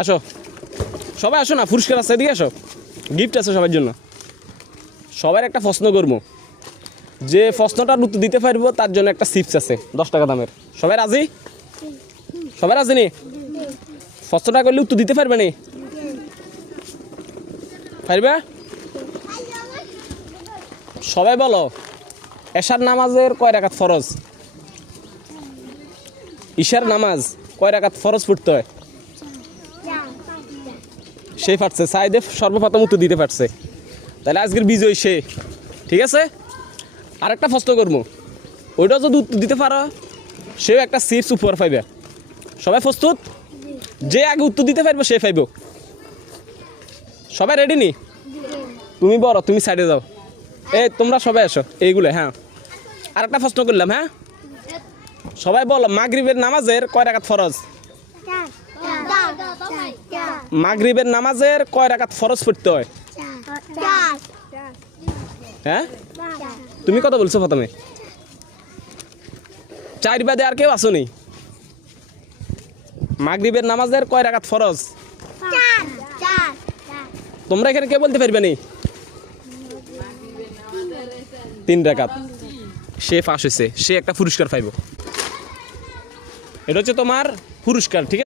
আসো সবাই আসো না, পুরস্কার আছে, এদিকে আসো, গিফট আছে সবার জন্য। সবার একটা প্রশ্ন করবো, যে প্রশ্নটার উত্তর দিতে পারবো তার জন্য একটা চিপস আছে 10 টাকা দামের। সবাই রাজি? সবাই রাজি নি? প্রশ্নটা করলে উত্তর দিতে পারবে নি? পারবে? সবাই বলো, এশার নামাজের কয় রাকাত ফরজ? ঈশার নামাজ কয় রাকাত ফরজ পড়তে হয়? সেই পারছে, সাইদে সর্বপ্রথম উত্তর দিতে পারছে, তাহলে আজকের বিজয় সে। ঠিক আছে, আরেকটা প্রশ্ন করবো, ওইটাও যদি উত্তর দিতে পারো সেও একটা চিপস উপহার পাইবে। সবাই প্রস্তুত? যে আগে উত্তর দিতে পারবে সে পাইব। সবাই রেডি নি? তুমি বড়, তুমি সাইডে যাও। এই তোমরা সবাই আসো এইগুলো। হ্যাঁ, আরেকটা প্রশ্ন করলাম। হ্যাঁ, সবাই বলো, মাগরিবের নামাজের কয় রাকাত ফরজ? মাগরিবের নামাজের কয় রাকাত ফরজ পড়তে হয়? হ্যাঁ, তুমি কত বলছো প্রথমে? 4 বাদে আর কেউ আসো নি? মাগরিবের নামাজের কয় রাকাত ফরজ? তোমরা এখানে কে বলতে পারবে নি? 3 রাকাত। সে ফাঁস হয়েছে, সে একটা পুরস্কার পাইব। এটা হচ্ছে তোমার পুরস্কার। ঠিক আছে।